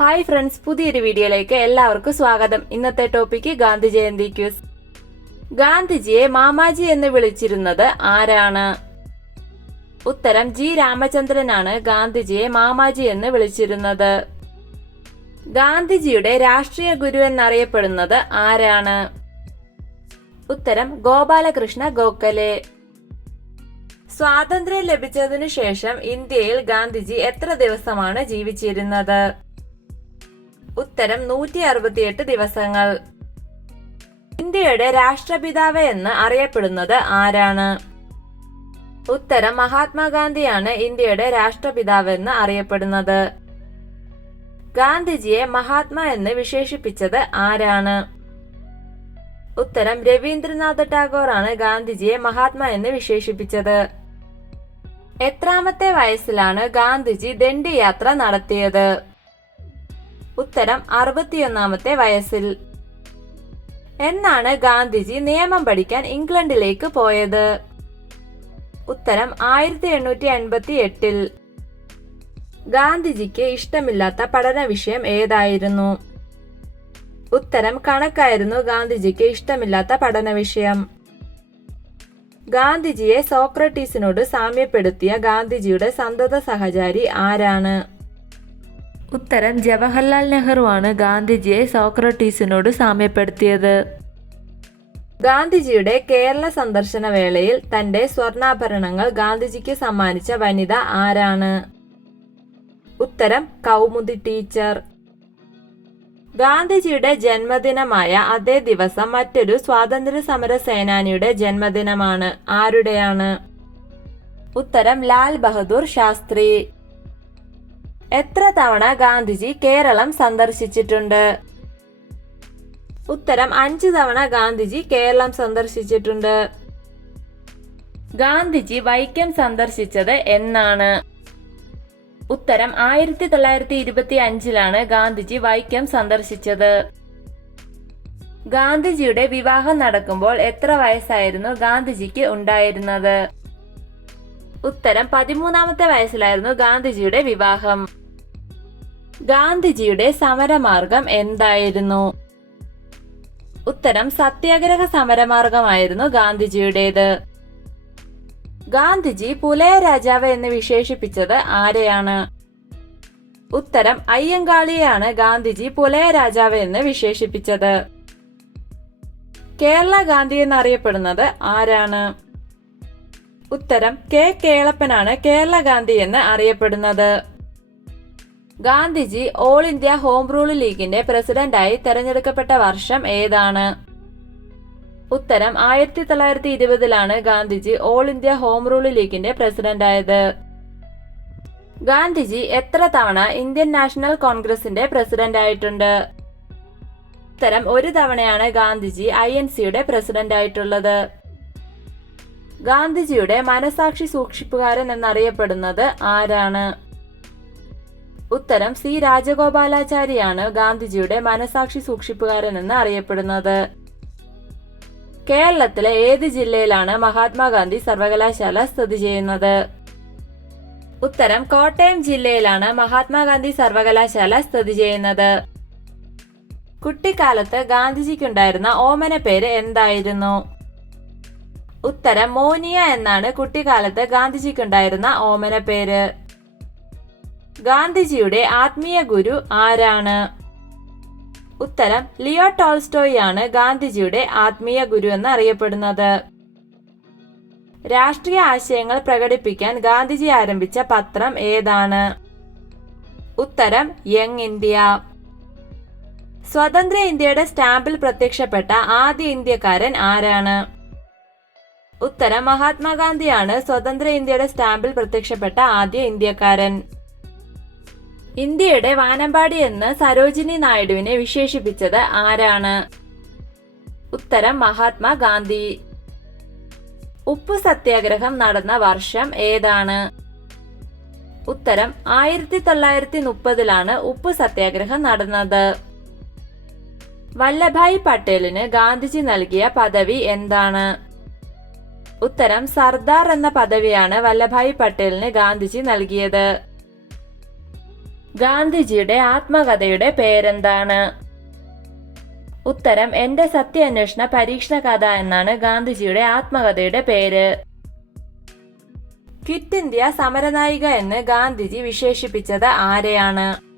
Hi friends പുതിയൊരു വീഡിയോയിലേക്ക് എല്ലാവർക്കും സ്വാഗതം. ഇന്നത്തെ ടോപ്പിക്ക് ഗാന്ധി ജയന്തി ക്യൂസ് ഗാന്ധിജിയെ മാമാജി എന്ന് വിളിച്ചിരുന്നത് ആരാണ്? ഉത്തരം ജി രാമചന്ദ്രനാണ് ഗാന്ധിജിയെ മാമാജി എന്ന് വിളിച്ചിരുന്നത്. ഗാന്ധിജിയുടെ രാഷ്ട്രീയ ഗുരു എന്നറിയപ്പെടുന്നത് ആരാണ്? ഉത്തരം ഗോപാലകൃഷ്ണ ഗോഖലെ. സ്വാതന്ത്ര്യം ലഭിച്ചതിനു ശേഷം ഇന്ത്യയിൽ ഗാന്ധിജി എത്ര ദിവസമാണ് ജീവിച്ചിരുന്നത്? ഉത്തരം നൂറ്റി അറുപത്തിയെട്ട് ദിവസങ്ങൾ. ഇന്ത്യയുടെ രാഷ്ട്രപിതാവ് എന്ന് അറിയപ്പെടുന്നത് ആരാണ്? ഉത്തരം മഹാത്മാഗാന്ധിയാണ് ഇന്ത്യയുടെ രാഷ്ട്രപിതാവ് എന്ന് അറിയപ്പെടുന്നത്. ഗാന്ധിജിയെ മഹാത്മാ എന്ന് വിശേഷിപ്പിച്ചത് ആരാണ്? ഉത്തരം രവീന്ദ്രനാഥ് ടാഗോർ ആണ് ഗാന്ധിജിയെ മഹാത്മാ എന്ന് വിശേഷിപ്പിച്ചത്. എത്രാമത്തെ വയസ്സിലാണ് ഗാന്ധിജി ദണ്ഡി യാത്ര നടത്തിയത്? ഉത്തരം അറുപത്തിയൊന്നാമത്തെ വയസ്സിൽ. എന്നാണ് ഗാന്ധിജി നിയമം പഠിക്കാൻ ഇംഗ്ലണ്ടിലേക്ക് പോയത്. ഉത്തരം ആയിരത്തി എണ്ണൂറ്റി അൻപത്തി എട്ടിൽ ഗാന്ധിജിക്ക് ഇഷ്ടമില്ലാത്ത പഠന വിഷയം ഏതായിരുന്നു? ഉത്തരം കണക്കായിരുന്നു ഗാന്ധിജിക്ക് ഇഷ്ടമില്ലാത്ത പഠന വിഷയം. ഗാന്ധിജിയെ സോക്രട്ടീസിനോട് സാമ്യപ്പെടുത്തിയ ഗാന്ധിജിയുടെ സന്തത സഹചാരി ആരാണ്? ഉത്തരം ജവഹർലാൽ നെഹ്റു ആണ് ഗാന്ധിജിയെ സോക്രട്ടീസിനോട് സാമ്യപ്പെടുത്തിയത്. ഗാന്ധിജിയുടെ കേരള സന്ദർശന വേളയിൽ തന്റെ സ്വർണാഭരണങ്ങൾ ഗാന്ധിജിക്ക് സമ്മാനിച്ച വനിത ആരാണ്? ഉത്തരം കൗമുദി ടീച്ചർ. ഗാന്ധിജിയുടെ ജന്മദിനമായ അതേ ദിവസം മറ്റൊരു സ്വാതന്ത്ര്യ സമര സേനാനിയുടെ ജന്മദിനമാണ്. ആരുടെയാണ്? ഉത്തരം ലാൽ ബഹദൂർ ശാസ്ത്രി. എത്ര തവണ ഗാന്ധിജി കേരളം സന്ദർശിച്ചിട്ടുണ്ട്? ഉത്തരം അഞ്ച് തവണ ഗാന്ധിജി കേരളം സന്ദർശിച്ചിട്ടുണ്ട്. ഗാന്ധിജി വൈക്കം സന്ദർശിച്ചത് എന്നാണ്. ഉത്തരം ആയിരത്തി തൊള്ളായിരത്തി ഇരുപത്തി അഞ്ചിലാണ് ഗാന്ധിജി വൈക്കം സന്ദർശിച്ചത്. ഗാന്ധിജിയുടെ വിവാഹം നടക്കുമ്പോൾ എത്ര വയസ്സായിരുന്നു ഗാന്ധിജിക്ക് ഉണ്ടായിരുന്നത്? ഉത്തരം പതിമൂന്നാമത്തെ വയസ്സിലായിരുന്നു ഗാന്ധിജിയുടെ വിവാഹം. ഗാന്ധിജിയുടെ സമരമാർഗം എന്തായിരുന്നു? ഉത്തരം സത്യാഗ്രഹ സമരമാർഗമായിരുന്നു ഗാന്ധിജിയുടേത്. ഗാന്ധിജി പുലയ രാജാവ് എന്ന് വിശേഷിപ്പിച്ചത് ആരെയാണ്? ഉത്തരം അയ്യങ്കാളിയെയാണ് ഗാന്ധിജി പുലയ രാജാവ് എന്ന് വിശേഷിപ്പിച്ചത്. കേരള ഗാന്ധി എന്നറിയപ്പെടുന്നത് ആരാണ്? ഉത്തരം കെ. കേളപ്പനാണ് കേരള ഗാന്ധി എന്ന് അറിയപ്പെടുന്നത്. Gandhiji all India home rule ലീഗിന്റെ പ്രസിഡന്റായി തെരഞ്ഞെടുക്കപ്പെട്ട വർഷം ഏതാണ്? ഉത്തരം ആയിരത്തി തൊള്ളായിരത്തി ഇരുപതിലാണ് Gandhiji all India home rule ലീഗിന്റെ പ്രസിഡന്റായത്. ഗാന്ധിജി എത്ര തവണ ഇന്ത്യൻ നാഷണൽ കോൺഗ്രസിന്റെ പ്രസിഡന്റ് ആയിട്ടുണ്ട് ഉത്തരം ഒരു തവണയാണ് ഗാന്ധിജി ഐ എൻ സിയുടെ പ്രസിഡന്റ് ആയിട്ടുള്ളത് ഗാന്ധിജിയുടെ മനസാക്ഷി സൂക്ഷിപ്പുകാരൻ എന്നറിയപ്പെടുന്നത് ആരാണ്? ഉത്തരം സി രാജഗോപാലാചാരിയാണ് ഗാന്ധിജിയുടെ മനസാക്ഷി സൂക്ഷിപ്പുകാരൻ എന്ന് അറിയപ്പെടുന്നത്. കേരളത്തിലെ ഏത് ജില്ലയിലാണ് മഹാത്മാഗാന്ധി സർവകലാശാല സ്ഥിതി ചെയ്യുന്നത്? ഉത്തരം കോട്ടയം ജില്ലയിലാണ് മഹാത്മാഗാന്ധി സർവകലാശാല സ്ഥിതി ചെയ്യുന്നത്. കുട്ടിക്കാലത്ത് ഗാന്ധിജിക്കുണ്ടായിരുന്ന ഓമന പേര് എന്തായിരുന്നു? ഉത്തരം മോനിയ എന്നാണ് കുട്ടിക്കാലത്ത് ഗാന്ധിജിക്കുണ്ടായിരുന്ന ഓമന പേര്. ഗാന്ധിജിയുടെ ആത്മീയ ഗുരു ആരാണ്? ഉത്തരം ലിയോ ടോൾസ്റ്റോയി ആണ് ഗാന്ധിജിയുടെ ആത്മീയ ഗുരു എന്ന് അറിയപ്പെടുന്നത് രാഷ്ട്രീയ ആശയങ്ങൾ പ്രകടിപ്പിക്കാൻ ഗാന്ധിജി ആരംഭിച്ച പത്രം ഏതാണ്? ഉത്തരം യങ് ഇന്ത്യ. സ്വതന്ത്ര ഇന്ത്യയുടെ സ്റ്റാമ്പിൽ പ്രത്യക്ഷപ്പെട്ട ആദ്യ ഇന്ത്യക്കാരൻ ആരാണ്? ഉത്തരം മഹാത്മാഗാന്ധിയാണ് സ്വതന്ത്ര ഇന്ത്യയുടെ സ്റ്റാമ്പിൽ പ്രത്യക്ഷപ്പെട്ട ആദ്യ ഇന്ത്യക്കാരൻ. ഇന്ത്യയുടെ വാനമ്പാടി എന്ന് സരോജിനി നായിഡുവിനെ വിശേഷിപ്പിച്ചത് ആരാണ്? ഉത്തരം മഹാത്മാഗാന്ധി ഉപ്പു സത്യാഗ്രഹം നടന്ന വർഷം ഏതാണ്? ഉത്തരം ആയിരത്തി തൊള്ളായിരത്തി മുപ്പതിലാണ് ഉപ്പു സത്യാഗ്രഹം നടന്നത്. വല്ലഭായ് പട്ടേലിന് ഗാന്ധിജി നൽകിയ പദവി എന്താണ്? ഉത്തരം സർദാർ എന്ന പദവിയാണ് വല്ലഭായ് പട്ടേലിന് ഗാന്ധിജി നൽകിയത്. ഗാന്ധിജിയുടെ ആത്മകഥയുടെ പേരെന്താണ്? ഉത്തരം എന്റെ സത്യാന്വേഷണ പരീക്ഷണ കഥ എന്നാണ് ഗാന്ധിജിയുടെ ആത്മകഥയുടെ പേര്. ക്വിറ്റ് ഇന്ത്യ സമരനായിക എന്ന് ഗാന്ധിജി വിശേഷിപ്പിച്ചത് ആരെയാണ്?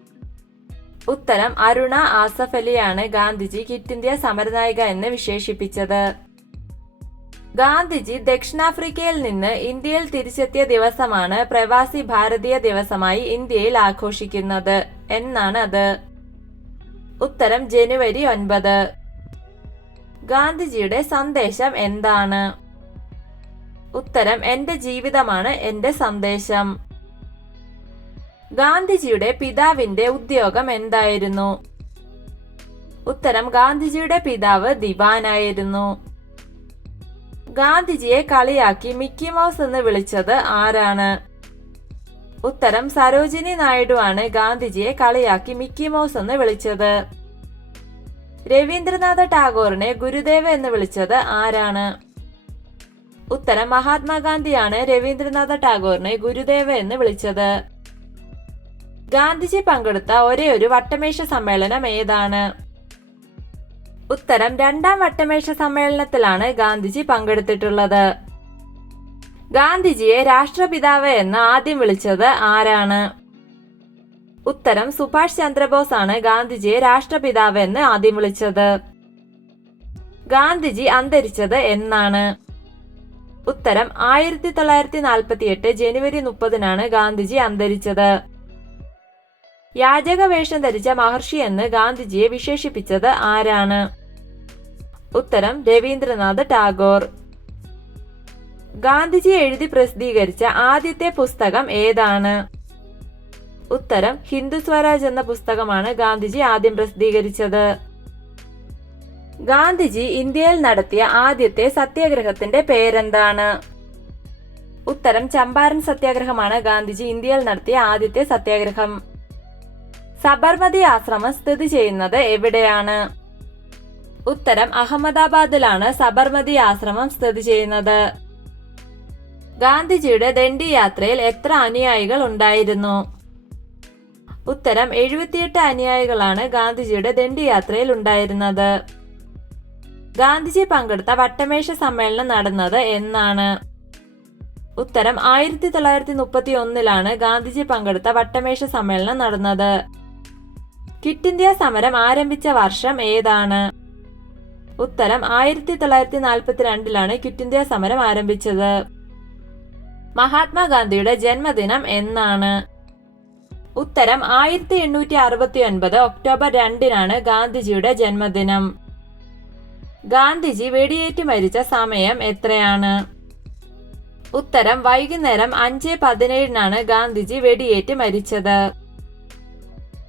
ഉത്തരം അരുണ ആസഫ് അലിയാണ് ഗാന്ധിജി ക്വിറ്റ് ഇന്ത്യ സമരനായിക എന്ന് വിശേഷിപ്പിച്ചത്. ഗാന്ധിജി ദക്ഷിണാഫ്രിക്കയിൽ നിന്ന് ഇന്ത്യയിൽ തിരിച്ചെത്തിയ ദിവസമാണ് പ്രവാസി ഭാരതീയ ദിവസമായി ഇന്ത്യയിൽ ആഘോഷിക്കുന്നത്. എന്നാണ് അത്. ഉത്തരം ജനുവരി ഒൻപത്. ഗാന്ധിജിയുടെ സന്ദേശം എന്താണ്? ഉത്തരം എന്റെ ജീവിതമാണ് എന്റെ സന്ദേശം. ഗാന്ധിജിയുടെ പിതാവിന്റെ ഉദ്യോഗം എന്തായിരുന്നു? ഉത്തരം ഗാന്ധിജിയുടെ പിതാവ് ദിവാനായിരുന്നു. ഗാന്ധിജിയെ കളിയാക്കി മിക്കി മൗസ് എന്ന് വിളിച്ചത് ആരാണ്? ഉത്തരം സരോജിനി നായിഡു ആണ് ഗാന്ധിജിയെ കളിയാക്കി മിക്കി മൗസ് എന്ന് വിളിച്ചത്. രവീന്ദ്രനാഥ ടാഗോറിനെ ഗുരുദേവ എന്ന് വിളിച്ചത് ആരാണ്? ഉത്തരം മഹാത്മാഗാന്ധിയാണ് രവീന്ദ്രനാഥ ടാഗോറിനെ ഗുരുദേവ എന്ന് വിളിച്ചത്. ഗാന്ധിജി പങ്കെടുത്ത ഒരേ ഒരു വട്ടമേശ സമ്മേളനം ഏതാണ്? ഉത്തരം രണ്ടാം വട്ടമേശ സമ്മേളനത്തിലാണ് ഗാന്ധിജി പങ്കെടുത്തിട്ടുള്ളത്. ഗാന്ധിജിയെ രാഷ്ട്രപിതാവ് എന്ന് ആദ്യം വിളിച്ചത് ആരാണ്? ഉത്തരം സുഭാഷ് ചന്ദ്രബോസ് ആണ് ഗാന്ധിജിയെ രാഷ്ട്രപിതാവ് എന്ന് ആദ്യം വിളിച്ചത്. ഗാന്ധിജി അന്തരിച്ചത് എന്നാണ്. ഉത്തരം ആയിരത്തി തൊള്ളായിരത്തി നാൽപ്പത്തി എട്ട് ജനുവരി മുപ്പതിനാണ് ഗാന്ധിജി അന്തരിച്ചത്. യാചക വേഷം ധരിച്ച മഹർഷി എന്ന് ഗാന്ധിജിയെ വിശേഷിപ്പിച്ചത് ആരാണ്? ഉത്തരം രവീന്ദ്രനാഥ് ടാഗോർ. ഗാന്ധിജി എഴുതി പ്രസിദ്ധീകരിച്ച ആദ്യത്തെ പുസ്തകം ഏതാണ്? ഉത്തരം ഹിന്ദു സ്വരാജ് എന്ന പുസ്തകമാണ് ഗാന്ധിജി ആദ്യം പ്രസിദ്ധീകരിച്ചത്. ഗാന്ധിജി ഇന്ത്യയിൽ നടത്തിയ ആദ്യത്തെ സത്യാഗ്രഹത്തിന്റെ പേരെന്താണ്? ഉത്തരം ചമ്പാരൻ സത്യാഗ്രഹമാണ് ഗാന്ധിജി ഇന്ത്യയിൽ നടത്തിയ ആദ്യത്തെ സത്യാഗ്രഹം. സബർമതി ആശ്രമം സ്ഥിതി ചെയ്യുന്നത് എവിടെയാണ്? ഉത്തരം അഹമ്മദാബാദിലാണ് സബർമതി ആശ്രമം സ്ഥിതി ചെയ്യുന്നത്. ഗാന്ധിജിയുടെ ദണ്ഡി യാത്രയിൽ എത്ര അനുയായികൾ ഉണ്ടായിരുന്നു? ഉത്തരം എഴുപത്തിയെട്ട് അനുയായികളാണ് ഗാന്ധിജിയുടെ ദണ്ഡി യാത്രയിൽ ഉണ്ടായിരുന്നത്. ഗാന്ധിജി പങ്കെടുത്ത വട്ടമേശ സമ്മേളനം നടന്നത് എന്നാണ്. ഉത്തരം ആയിരത്തി തൊള്ളായിരത്തി മുപ്പത്തി ഒന്നിലാണ് ഗാന്ധിജി പങ്കെടുത്ത വട്ടമേശ സമ്മേളനം നടന്നത്. കിറ്റ് ഇന്ത്യ സമരം ആരംഭിച്ച വർഷം ഏതാണ്? ഉത്തരം ആയിരത്തി തൊള്ളായിരത്തി നാൽപ്പത്തിരണ്ടിലാണ് ക്വിറ്റ് ഇന്ത്യ സമരം ആരംഭിച്ചത്. മഹാത്മാഗാന്ധിയുടെ ജന്മദിനം എന്നാണ്. ഉത്തരം ആയിരത്തി എണ്ണൂറ്റി അറുപത്തി ഒൻപത് ഒക്ടോബർ രണ്ടിനാണ് ഗാന്ധിജിയുടെ ജന്മദിനം. ഗാന്ധിജി വെടിയേറ്റ് മരിച്ച സമയം എത്രയാണ്? ഉത്തരം വൈകുന്നേരം അഞ്ച് പതിനേഴിനാണ് ഗാന്ധിജി വെടിയേറ്റ് മരിച്ചത്.